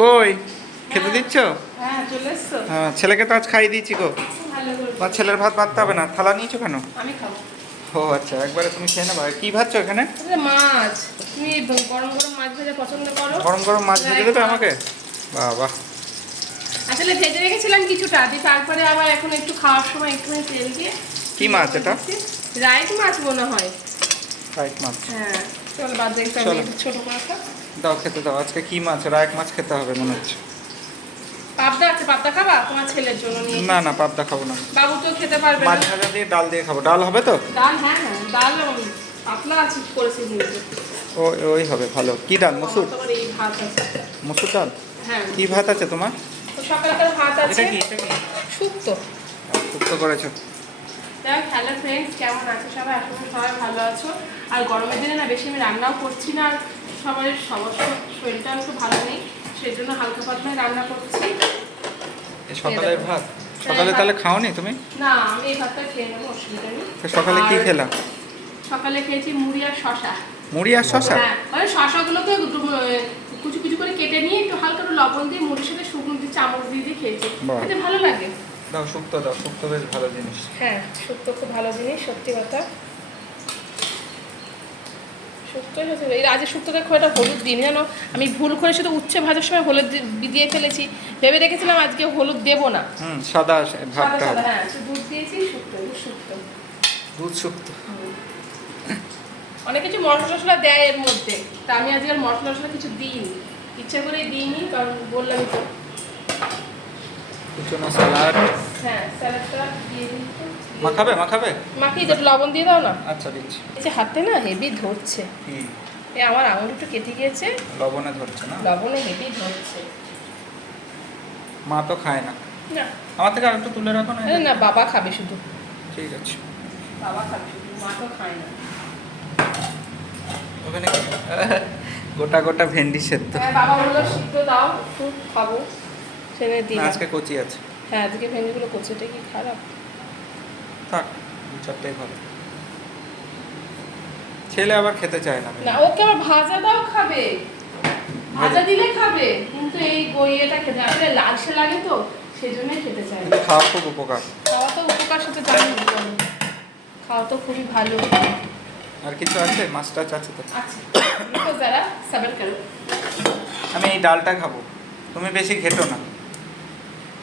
কই খেতে দিচ্ছ? হ্যাঁ চলে এসছো। হ্যাঁ, ছেলেকে তো আজ খাইয়ে দিয়েছি গো। ভালো করে বা ছেলের ভাত বাড়তে হবে না, থালা নিয়েছো কেন? আমি খাবো। ও আচ্ছা, একবারে তুমি খেয়ে নেবা। কি ভাজছো এখানে? আরে মাছ, তুমি গরম গরম মাছ ভাজা পছন্দ করো? গরম গরম মাছ ভেজে দেবে আমাকে? বাহ বাহ। আসলে ভেজে রেখেছিলাম কিছুটা, দিয়ে তারপরে আবার এখন একটু খাওয়ার সময় একটুখানি তেল দিয়ে। কি মাছ এটা? রাইট মাছ মনে হয়। রাইট মাছ। হ্যাঁ চলো বাদ দেখতে চলো। আমি ছোট মাছ। দাও খেতে দাও। আজকে কি মাছ? রায়ক মাছ খেতে হবে মনে হচ্ছে। পাবদা আছে, পাবদা খাবা? তোমার ছেলের জন্য নিয়ে না না, পাবদা খাবো না। বাবু তো খেতে পারবে না। মাছ ভাজা দিয়ে ডাল দিয়ে খাবো। ডাল হবে তো? ডাল, হ্যাঁ হ্যাঁ ডাল পাতলা আছে করেছি কিন্তু। ওই ওই হবে ভালো। কি ডাল? মসুর? তোমার এই ভাত আছে। মসুর ডাল? হ্যাঁ। কি ভাত আছে তোমার? তো সকালকার ভাত আছে। এটা কি? এটা কি? শুক্তো। শুক্তো করেছো? দেখ হ্যালো ফ্রেন্ডস, কেমন আছো সবাই? আশা করি সবাই ভালো আছো। আর গরমের দিনে না বেশি আমি রান্নাও করছি না, আর সবার সমস্যা শরীরটাও একটু ভালো নেই, সেই জন্য হালকা পাতলা রান্না করছি। এই সকালের ভাত? সকালে তাহলে খাওনি তুমি? না আমি এই ভাতটা খেয়ে নেবো, অসুবিধা নেই। তো সকালে কি খেলা? সকালে খেয়েছি মুড়ি আর শশা। মুড়ি আর শশা? হ্যাঁ, মানে শশাগুলোকে কুচি কুচি করে কেটে নিয়ে একটু হালকা একটু লবণ দিয়ে মুড়ির সাথে শুকনো দিয়ে চামচ দিয়ে দিয়ে খেয়েছি। বাহ। খেতে ভালো লাগে। দাও শুক্তো দাও, শুক্তো বেশ ভালো জিনিস। হ্যাঁ শুক্তো খুব ভালো জিনিস, সত্যি কথা। শুক্তোই হচ্ছে এর আজ শুক্তোতে খুব একটা হলুদ দিন জানো, আমি ভুল করে শুধু উচ্ছে ভাজার সময় হলুদ দিয়ে ফেলেছি, ভেবে রেখেছিলাম আজকে হলুদ দেবো না। সাদা সাদা ভাতটা সাদা, হবে। হ্যাঁ দুধ দিয়েছি, শুক্তো শুক্তো। দুধ শুক্তো। অনেক কিছু মশলা টশলা দেয় এর মধ্যে, তা আমি আজকে আর মশলা টশলা কিছু দিইনি, ইচ্ছা করেই দিইনি, কারণ বললামই তো। কুচনো স্যালাড। হ্যাঁ স্যালাডটা দিয়ে দিই। মাখাবে মাখাবে? মাখিয়ে একটু লবণ দিয়ে দাও না। আচ্ছা দিচ্ছি। এই হাতে না হেভি ধরছে, কি? এ আমার আঙুল একটু কেটে গিয়েছে, লবণে ধরছে না? লবণে হেভি ধরছে। মা তো খায় না। না আমার থেকে আরেকটু তুলে রাখো না। না বাবা খাবে শুধু, ঠিক আছে। বাবা খাবে শুধু, মা তো খায় না। ওখানে কি? গোটা গোটা ভেন্ডি সেদ্ধ। হ্যাঁ বাবা বললো সিদ্ধ দাও একটু খাবো, ছেড়ে দিই। না, আজকে কচি আছে। হ্যাঁ আজকে ভেন্ডিগুলো কচুটা কি খারাপ? থাক, দু চারটেই ভালো। ছেলে আবার খেতে চায় না। না ওকে আবার ভাজা দাও খাবে, ভাজা দিলে খাবে, কিন্তু এই গইয়েটা খেতে আসলে লালসে লাগে তো, সেই জন্যই খেতে চায় না। কিন্তু খাওয়া খুব উপকার। খাওয়া তো উপকার, সাথে জানি, খাওয়া তো খুবই ভালো। আর কিছু আছে? মাছ টাছ আছে তো? আচ্ছা রুকো যারা সাবার করো। আমি এই ডালটা খাবো, তুমি বেশি ঘেটো না।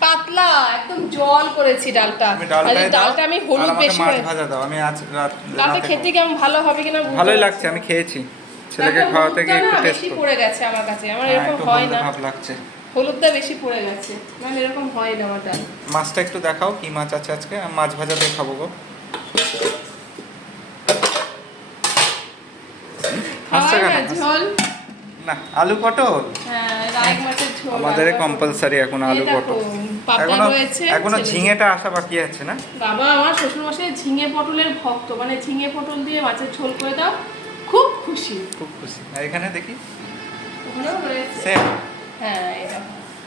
পাতলা একদম জল করেছি ডালটা, তুমি আর এই ডালটাই দাও, ডালটা আমি আর হলুদ আমাকে বেশি মাছ করে। ভাজা দাও। আমি আজ ডালটা রাতে খেতে খাবো। কেমন ভালো হবে কিনা বুঝতে ভালোই পারছি লাগছে, না। আমি খেয়েছি। ছেলেকে ডালটা খাওয়াতে গিয়ে হলুদটা একটু না টেস্ট বেশি করো। পড়ে গেছে আমার কাছে, আমার হ্যাঁ, এরকম একটু হয় হলদে না, ভাব লাগছে। হলুদটা বেশি পড়ে গেছে, মানে এরকম হয় না আমার ডাল। মাছটা একটু দেখাও, কি মাছ আছে আজকে? আমি মাছ ভাজা দিয়ে খাবো গো। হাসছো খাওয়াই কেন? না ঝোল। না, আলু পটল। হ্যাঁ রায়ক মাছের ঝোল। আমাদের কম্পালসারি এখন আলু পটল। পাবদা এখনো রয়েছে, এখনো ছেলে- ঝিঙেটা আসা বাকি আছে না? বাবা আমার শ্বশুরমশাই ঝিঙে পটলের ভক্ত, মানে ঝিঙে পটল দিয়ে মাছের ঝোল করে দাও, খুব খুশি। খুব খুশি। আর এখানে দেখি ওখানেও রয়েছে। সেম হ্যাঁ এটা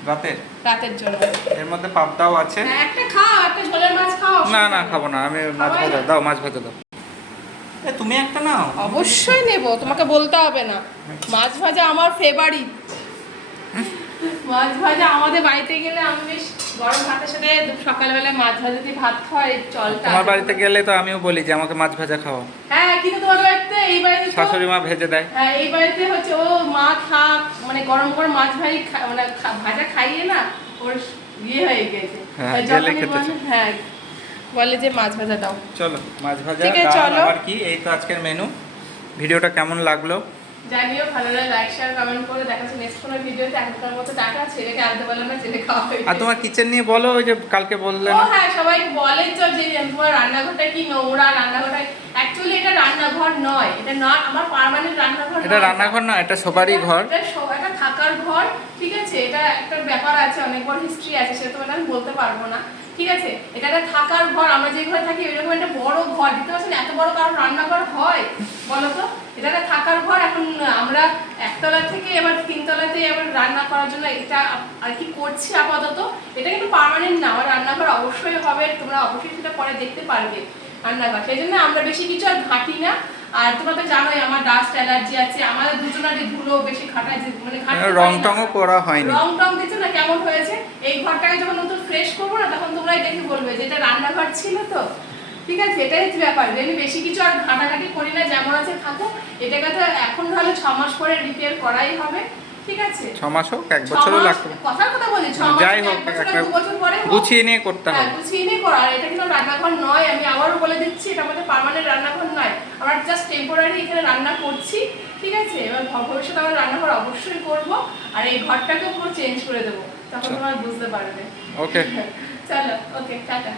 রাতের। রাতের জন্য। এর মধ্যে পাবদাও আছে। হ্যাঁ একটা খাও, একটা ঝোলের মাছ খাও। না না, খাবো না আমি। মাছ খাওয়াই ভাজা না। দাও, মাছ ভাজা দাও। তুমি একটা নাও। অবশ্যই নেব, তোমাকে বলতে হবে না। মাছ ভাজা আমার ফেভারিট। মাছ ভাজা আমাদের বাড়িতে গেলে আমি বেশ গরম ভাতের সাথে সকালবেলা মাছ ভাজা দিয়ে ভাত খাওয়ার এই চলটা। তোমার বাড়িতে গেলে তো আমিও বলি যে আমাকে মাছ ভাজা খাও। হ্যাঁ কিন্তু তোমার বাড়িতে, এই বাড়িতে তো- শাশুড়ি মা ভেজে দেয়। হ্যাঁ এই বাড়িতে হচ্ছে ও মা মানে গরম গরম মাছ মানে ভাজা খাইয়ে না ওর ইয়ে হয়ে গেছে। হ্যাঁ, যখনই জেলে খেতে চায়। হ্যাঁ বলে যে মাছ ভাজা দাও। চলো মাছ ভাজা ঠিক আছে, ডাল চলো। আর কি, এই তো আজকের মেনু। ভিডিওটা কেমন লাগলো জানিও, ভালো লাগে লাইক শেয়ার কমেন্ট করে। দেখা হচ্ছে নেক্সট কোনো ভিডিওতে। এখনকার মতো টাটা। ছেলেকে আনতে পারলাম না, ছেলে খাওয়া হয়ে আর তোমার কিচেন নিয়ে বলো, ওই যে কালকে বললে ও না। হ্যাঁ সবাই বলে তো যে তোমার রান্নাঘরটা কি নোংরা, রান্নাঘরটা অ্যাকচুয়ালি এটা রান্নাঘর নয়, এটা না আমার পার্মানেন্ট রান্নাঘর। এটা রান্নাঘর না, এটা সবারই ঘর। এটা থাকার ঘর, ঠিক আছে। এটা একটা ব্যাপার আছে, অনেক বড় হিস্ট্রি আছে, সেটা তো আমি বলতে পারবো না, ঠিক আছে। এটা একটা থাকার ঘর, আমরা যে ঘরে থাকি এরকম একটা বড় ঘর, দেখতে পাচ্ছেন এত বড় কারণ রান্নাঘর হয় বলো তো? এটা একটা থাকার ঘর। এখন আমরা একতলা থেকে এবার তিনতলাতে এবার রান্না করার জন্য এটা আর কি করছি আপাতত। এটা কিন্তু পার্মানেন্ট না, আমার রান্নাঘর অবশ্যই হবে, তোমরা অবশ্যই সেটা পরে দেখতে পারবে রান্নাঘর। সেই জন্য আমরা বেশি কিছু আর ঘাঁটি না। আর তোমরা তো জানোই আমার ডাস্ট অ্যালার্জি আছে, আমাদের দুজনেরই ধুলো বেশি খাটায়, মানে রং টংও করা হয়নি। রং টং দিচ্ছে না, কেমন হয়েছে। এই ঘরটাকে যখন নতুন ফ্রেশ করবো না, তখন তোমরাই দেখে বলবে যে এটা রান্নাঘর ছিল তো। ঠিক আছে, এটাই হচ্ছে ব্যাপার। আমি বেশি কিছু আর ঘাটাঘাটি করি না, যেমন আছে থাকো। এটাকে তো এখন তাহলে 6 মাস পরে রিপেয়ার করাই হবে। ঠিক আছে, 6 মাস হোক, 1 বছরও লাগবে, কথার কথা বলি, 6 মাস যাই হোক, 1 বছর একটা 2 বছর পরে গুছিয়ে নিয়ে করতে হবে। গুছিয়ে নিয়ে করা। আর এটা কিন্তু রান্নাঘর নয়, আমি আবারও বলে দিচ্ছি, এটা আমাদের পার্মানেন্ট রান্নাঘর নয়, আমরা জাস্ট টেম্পোরারি এখানে রান্না করছি। ঠিক আছে, এবার ভবিষ্যতে আমরা রান্নাঘর অবশ্যই করব, আর এই ঘরটাকে পুরো চেঞ্জ করে দেবো, তখন তোমরা বুঝতে পারবে। ওকে, চলো, ওকে, টাটা।